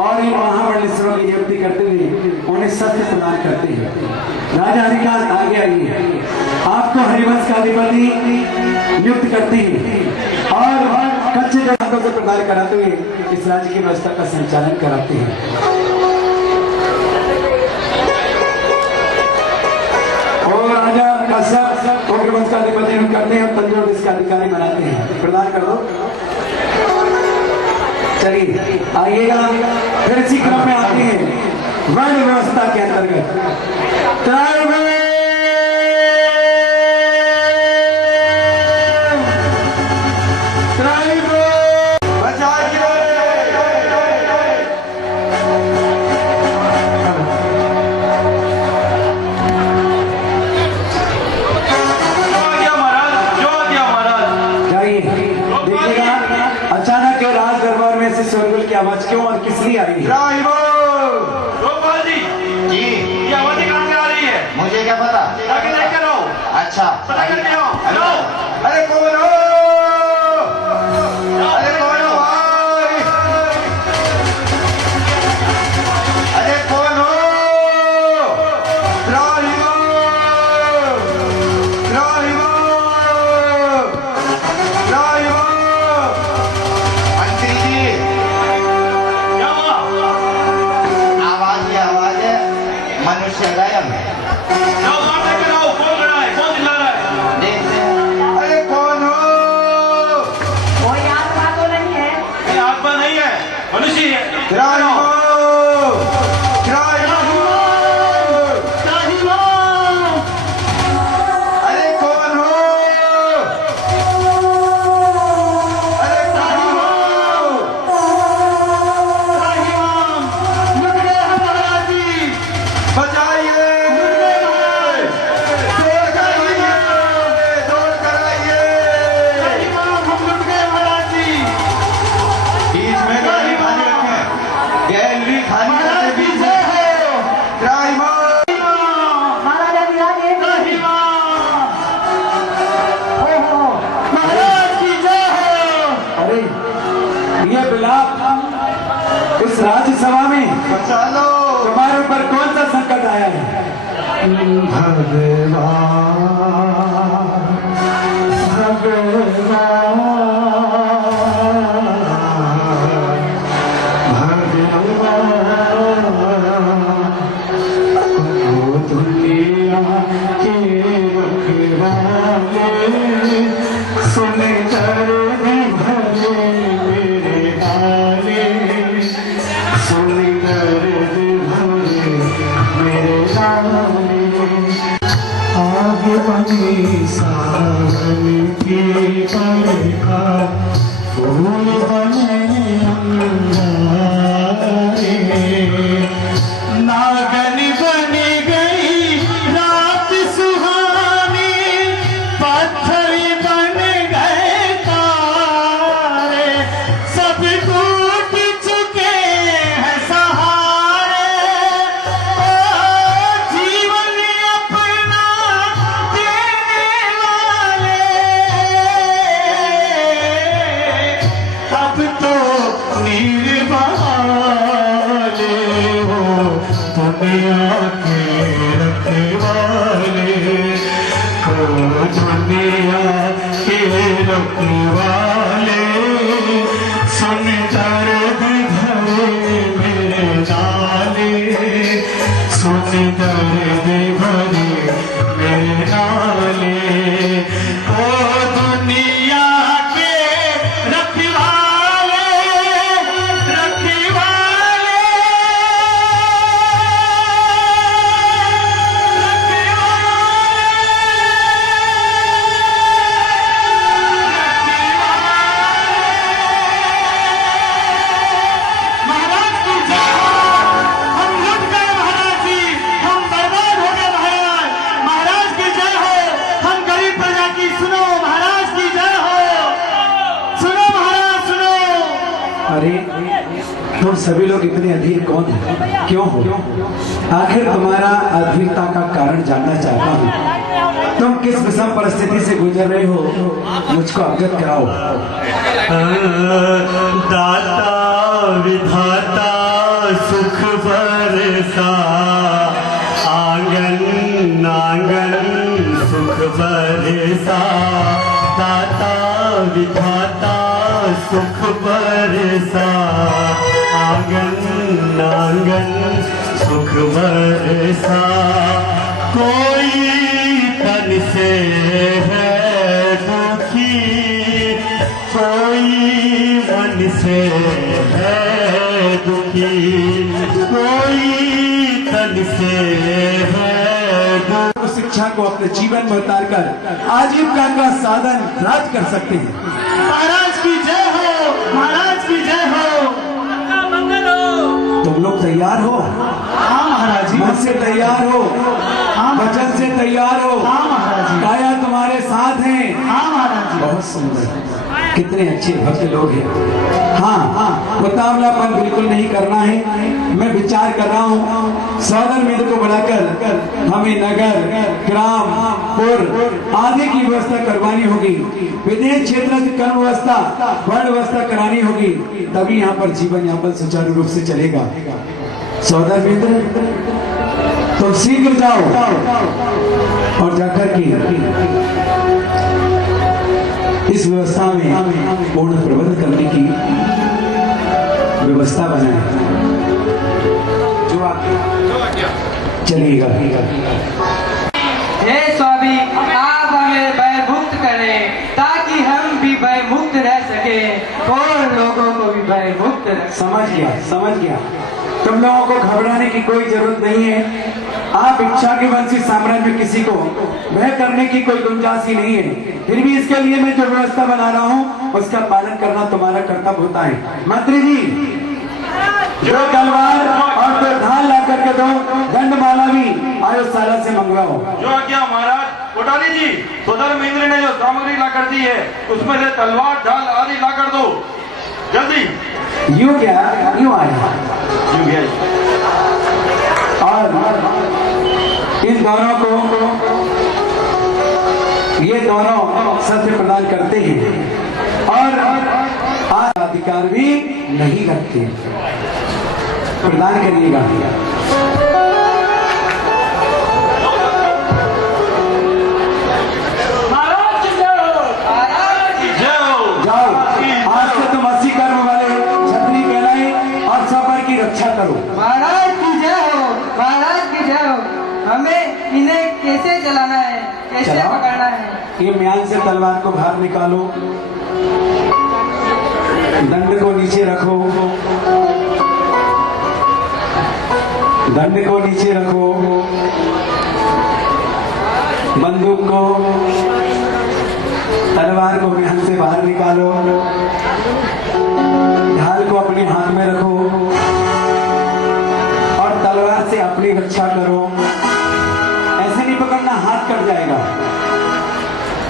और इन महामंडलेश्वरों की नियुक्ति करते हुए उन्हें सत्य प्रदान करते हैं। राजा हरिकांत आगे आइए, आपको हरिवंश का अधिपति नियुक्त करते हैं और कच्चे जगहों को प्रदान कराते हुए इस राज्य की व्यवस्था का संचालन कराते हैं। और राजा कश्यप हरिवंश का अधिपति नियुक्त करते हैं और तंजौर इसका अधिकारी बनाते हैं। प्रदान कर दो। चलिए आइएगा, फिर इसी क्रम में आते हैं वर्ण व्यवस्था के अंतर्गत शोरगुल की आवाज क्यों और किस लिए आई है? गोपाल जी जी, ये आवाज कहां से आ रही है? मुझे क्या पता? जाके देख कर आओ। अच्छा, पता करके आओ। हेलो, अरे कौन हो? अरे कौन हो भाई? अरे कौन हो? राहिबो, राहिबो, राहिबो। मंत्री जी, क्या हुआ? आवाज है मनुष्य गायब है। जाओ बाहर देख कर आओ। कौन खड़ा है? कौन चिल्ला रहा है? देखते हैं। अरे कौन हो? कोई आत्मा तो नहीं है? ये आत्मा नहीं है, मनुष्य है। राहिबो, राहिबो। अरे कौन हो? अरे कौन हो? बचाइए, दौड़ कराइए, दौड़ कराइए। बीच में गैलरी खाली रखें, गैलरी खाली रखें बीच में। राहिबो, महाराजा विराज एक महाराज की जय हो। अरे ये बिलाप इस राज्यसभा में बचा लो तुम्हारे ऊपर कौन सा संकट आया है? नागन बन गई रात सुहानी, पत्थर बन गए तारे, सब टूट चुके हैं सहारे। ओ जीवन अपना देने वाले, अब तो निर्बहाले हो दुनिया के रखवाले, हो दुनिया के रखवाले। सुन दर्द भरे मेरे नाले, सुन दर्द भरे मेरे नाले। ओ दुनिया के रखवाले, रखवाले, महाराज की जय हो। हम लुट गए महाराज जी, हम बर्बाद हो गए महाराज। महाराज की जय हो। हम गरीब प्रजा की सुनो, महाराज की जय हो। सुनो महाराज, सुनो। अरे तुम सभी लोग इतने अधीर कौन हो? क्यों हो? आखिर तुम्हारा अधीरता का कारण जानना चाहता हूँ। तुम किस विषम परिस्थिति से गुजर रहे हो, मुझको अवगत कराओ। दाता विधाता सुख बरसा आंगन आंगन सुख बरसा दाता विधाता सुख बरसा आंगन आंगन सुख बरसा कोई तन से है दुखी कोई मन से है दुखी कोई तन से है दुखी। शिक्षा को अपने जीवन में उतारकर आजीविका का साधन प्राप्त कर सकते हैं। महाराज की जय हो, महाराज की जय हो। तुम लोग तैयार हो? हाँ महाराज जी, मन से तैयार हो? हाँ वचन से तैयार हो? हाँ महाराज जी, काया तुम्हारे साथ है? हाँ महाराज जी। बहुत सुंदर, कितने अच्छे भक्त लोग हैं। हाँ, मुकाबलापन बिल्कुल नहीं करना है। मैं विचार कर रहा हूँ सौदर मित्र को बढ़ाकर हमें नगर, ग्राम, पुर आदि की व्यवस्था करवानी होगी। विदेश क्षेत्र से कर्म व्यवस्था, वर्ण व्यवस्था करानी होगी, तभी यहाँ पर जीवन यापन सुचारू रूप से चलेगा। सौदर मित्र, तुम शीघ्र जाओ और जाकर के इस व्यवस्था में पूर्ण प्रबंध करने की व्यवस्था बनाए जो आप चलिएगा। हे स्वामी, आप हमें भयमुक्त करें ताकि हम भी भयमुक्त रह सके और लोगों को भी भयमुक्त रखें। समझ गया। तुम लोगों को घबराने की कोई जरूरत नहीं है। आप इच्छा के वंशी साम्राज्य में किसी को भय करने की कोई गुंजाइश ही नहीं है। फिर भी इसके लिए मैं जो व्यवस्था बना रहा हूँ उसका पालन करना तुम्हारा कर्तव्य होता है। मंत्री जी, जो तलवार और जो ढाल ला करके दो, दंडमाला भी आयुषशाला से मंगवाओ। जो आज्ञा महाराज। कोटाली जी, सौदर मित्र ने जो सामग्री ला कर दी है उसमें से तलवार, ढाल आदि ला कर दो जल्दी। यूं आया और इन दोनों को ये दोनों सत्य प्रदान करते हैं और अधिकार भी नहीं रखते। प्रदान करिएगा। जाओ, आज से तुम 80 कर्म वाले छत्री कहलाए और सफर की रक्षा करो। महाराज की जय हो, महाराज की जय हो। हमें इन्हें कैसे चलाना है, कैसे चलाओ। पकड़ना है? ये म्यान से तलवार को बाहर निकालो, दंड को नीचे रखो, दंड को नीचे रखो, बंदूक को, तलवार को म्यान से बाहर निकालो, ढाल को अपने हाथ में रखो और तलवार से अपनी रक्षा करो। ऐसे नहीं पकड़ना, हाथ कट जाएगा।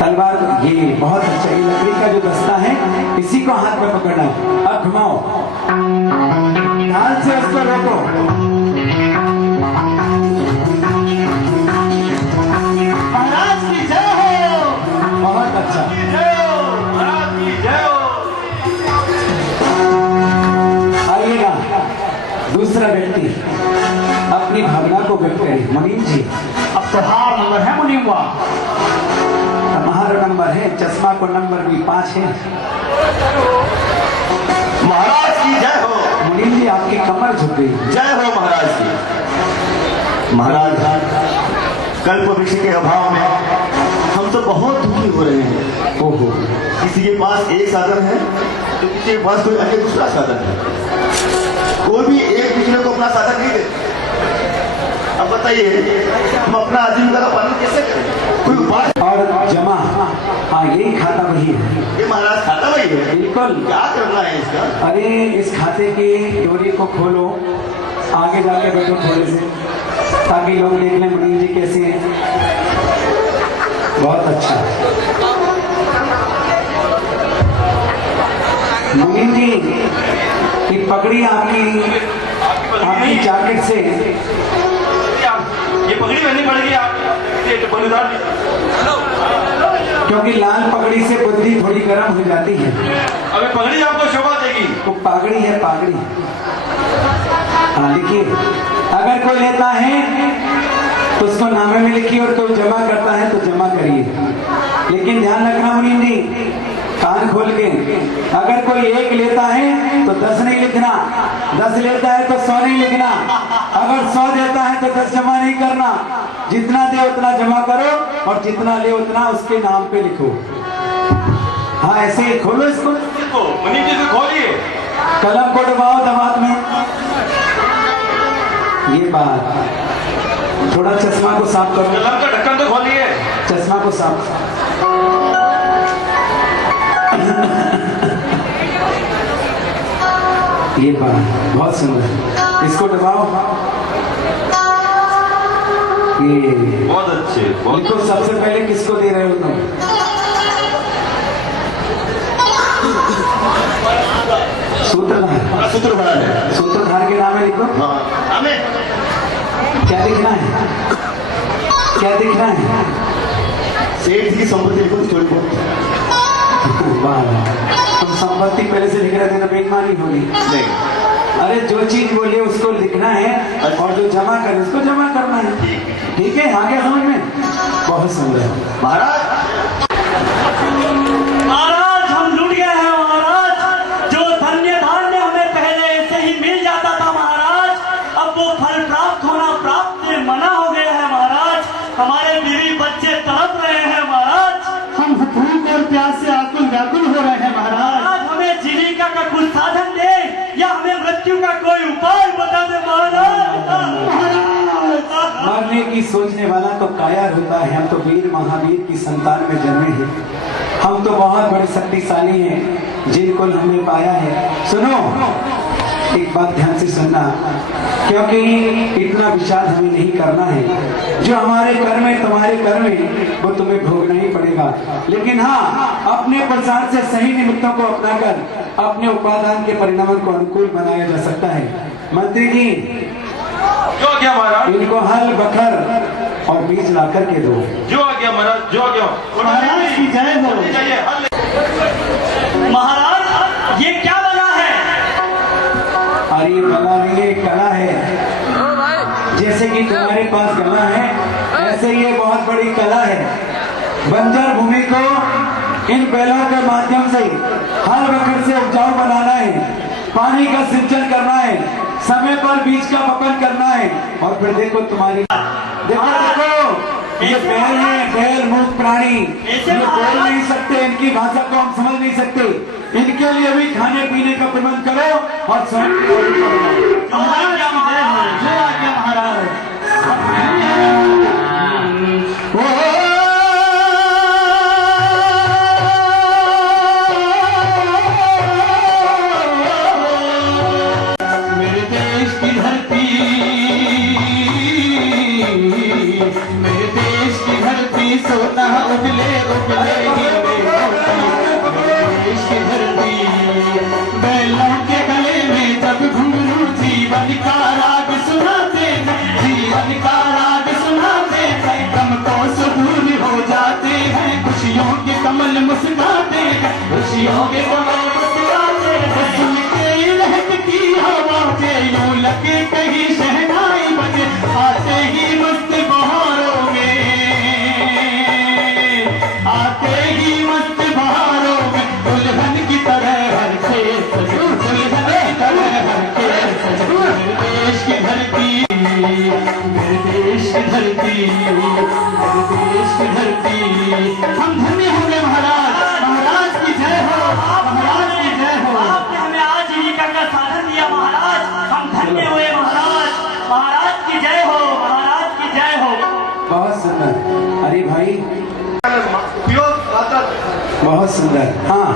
तलवार, ये बहुत अच्छा, ये लकड़ी का जो दस्ता है इसी को हाथ में पकड़ना है। अब घुमाओ, ढाल से उसको रोको। महाराज की जय हो, बहुत अच्छा। महाराज की जय हो। आइएगा, दूसरा व्यक्ति अपनी भावना को व्यक्त करे। मुनीम जी, अब तो हार नंबर है मुनीमवा। हमारा नंबर है, चश्मा को नंबर भी 5 है। महाराज की जय हो। मुनीम जी, आपकी कमर झुक गई। जय हो महाराज की। महाराज, कल्प वृक्ष के अभाव में हम तो बहुत दुखी हो रहे हैं। ओहो, किसी के पास एक साधन है तो किसी के पास कोई अन्य दूसरा साधन है। कोई भी एक दूसरे को अपना साधन नहीं देते। अब बताइए, हम अपना आजीविका का पालन कैसे करें? कोई उपाय? और जमा, हाँ यही खाता वही है। ये महाराज खाता वही है। बिल्कुल। क्या करना है इसका? अरे इस खाते की डोरी को खोलो, आगे जाके बैठो थोड़े से, ताकि लोग देख लें मुनीम जी कैसे हैं। बहुत अच्छा। मुनीम जी, ये पगड़ी आपकी जैकेट से, ये पगड़ी पहननी पड़ेगी आप, ये बलिदान। क्योंकि लाल पगड़ी से बुद्धि थोड़ी गर्म हो जाती है। अबे पगड़ी आपको शोभा देगी। वो पगड़ी है, पगड़ी। हाँ लिखिए। अगर कोई लेता है तो उसको नामे में लिखिए, और कोई जमा करता है तो जमा करिए। लेकिन ध्यान रखना मुनीम जी, कान खोल के, अगर कोई 1 लेता है तो 10 नहीं लिखना, 10 लेता है तो 100 नहीं लिखना, अगर 100 देता है तो 10 जमा नहीं करना। जितना दे उतना जमा करो, और जितना ले उतना उसके नाम पे लिखो। हाँ ऐसे ही खोलो इसको, मुनीम जी से खोलिए। कलम को दबाओ दबात में। ये बात, थोड़ा चश्मा को साफ करो, कलम का ढक्कन तो खोलिए। चश्मा को साफ। ये बात बहुत सुंदर, इसको दबाओ। ये बहुत अच्छे, बहुत इनको सबसे पहले किसको दे रहे हो तुम? सूत्रधार। सूत्रधार है। सूत्रधार के नाम है लिखो। हाँ हमें क्या लिखना है? क्या लिखना है? सेठ की संपत्ति को छोड़ को। वाह वाह, तुम संपत्ति पहले से लिख रहे थे ना, बेईमानी होगी। नहीं, अरे जो चीज बोलिए उसको लिखना है, और जो जमा करे उसको जमा करना है। ठीक है, आगे समझ में। बहुत सुंदर। महाराज महाराज हम लूट गए हैं महाराज। जो धन्य धान्य हमें पहले से ही मिल जाता था महाराज, अब वो फल प्राप्त होना प्राप्त से मना हो गया है महाराज। हमारे बीवी बच्चे तड़प रहे हैं महाराज। हम भूख और प्यास से आकुल व्याकुल हो रहे हैं महाराज। हमें जीविका का कुछ साधन दे, या हमें मृत्यु का कोई उपाय बता दे महाराज। मरने की सोचने वाला तो कायर होता है। हम तो वीर महावीर की संतान में जन्मे हैं, हम तो बहुत बड़े शक्तिशाली हैं जिनको हमने पाया है। सुनो, एक बात ध्यान से सुनना, क्योंकि इतना विचार हमें नहीं करना है। जो हमारे कर्म है, तुम्हारे कर्म है, वो तुम्हें भोगना ही पड़ेगा। लेकिन हाँ, अपने प्रसाद से सही निमित्तों को अपनाकर अपने उपादान के परिणामों को अनुकूल बनाया जा सकता है। मंत्री जी, जो आ गया महाराज। इनको हल बखर और बीज ला करके दो। जो आ गया महाराज, जो आ गया। महाराज की जय हो। जल्दी जाइए, हल ले। महाराज ये क्या बना है? और ये गला नहीं है, कला है। जैसे कि तुम्हारे पास गला है, ऐसे ये बहुत बड़ी कला है। बंजर भूमि को इन बैलों के माध्यम से हल बखर से उपजाऊ बनाना है, पानी का सिंचन करना है, समय पर बीज का वपन करना है। और फिर देखो तुम्हारी, देखो देखो, ये बैल है, बैल मूक प्राणी, ये बोल नहीं सकते, इनकी भाषा को हम समझ नहीं सकते। इनके लिए भी खाने पीने का प्रबंध करो और स्वयं की ओर करो। मेरे देश की धरती, मेरे देश की धरती सोना उगले उगले देश की धरती। बैलों के गले में जब घुंघरू जीवन का राग सुनाते, जीवन का राग सुनाते, गम को दूर हो जाते हैं, खुशियों के कमल मुस्कुराते हैं, खुशियों के कमल मुस्कुराते हैं। सुन के लहकती हवा के यूं लगे कहीं शहनाई बजे, आते ही मस्त बहारों में, आते ही मस्त बहारों में, दुल्हन की तरह हर के सजू, दुल्हन की तरह हर के सजू। मेरे देश की धरती, मेरे देश की धरती, मेरे देश की धरती। हम धन्य हो गए महाराज। महाराज की जय हो, महाराज की जय हो। आपने हमें आजीविका का साधन दिया महाराज, हम धन्य हुए महाराज। महाराज की जय हो, महाराज की जय हो। बहुत सुंदर। अरे भाई उपयोग मात्र बहुत सुंदर। हाँ,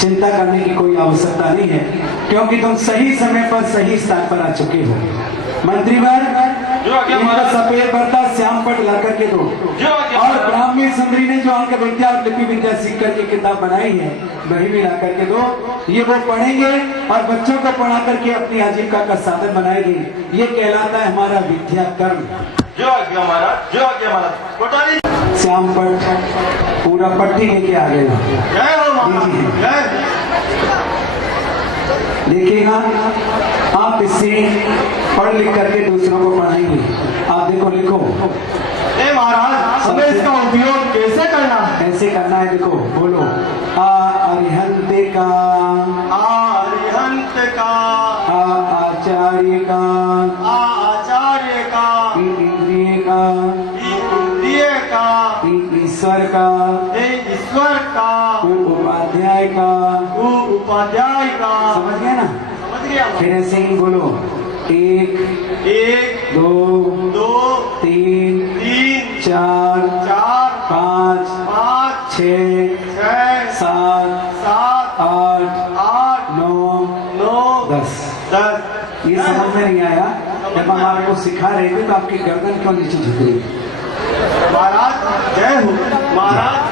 चिंता करने की कोई आवश्यकता नहीं है, क्योंकि तुम सही समय पर सही स्थान पर आ चुके हो। मंत्रीवर, जो आ गया इनका महाराज। सफेद पर्दा श्याम पट ला करके दो। जो आ गया और महाराज। ब्राह्मी सुंदरी ने जो अंक विद्या और लिपि विद्या सीख करके किताब बनाई है, वही भी ला करके दो। ये वो पढ़ेंगे और बच्चों को पढ़ा करके अपनी आजीविका का साधन बनाएंगे। ये कहलाता है हमारा विद्या कर्म। जो आ गया महाराज, जो आ गया महाराज। कोटाली श्याम पट पूरा पट्टी लेके आ गए। जय हो महाराज, जय। देखिएगा, आप इससे पढ़ लिख करके दूसरों को पढ़ाएंगे। आप देखो लिखो ए महाराज, हमें इसका उपयोग कैसे करना है? कैसे करना है, देखो बोलो आ अरिहंत का, अरिहंत का, आ आचार्य का, आचार्य का, इंद्रिय का, इंद्रिय का, ईश्वर का, ईश्वर का, उपाध्याय का। उपाध्याय का। समझ गया ना? समझ गया। फिर ऐसे ही बोलो 1 2 3 4 5 6 7 8 9 10। ये समझ में नहीं आया? जब हम आपको सिखा रहे थे तो आपकी गर्दन क्यों नीचे झुक रही? महाराज जय हो। महाराज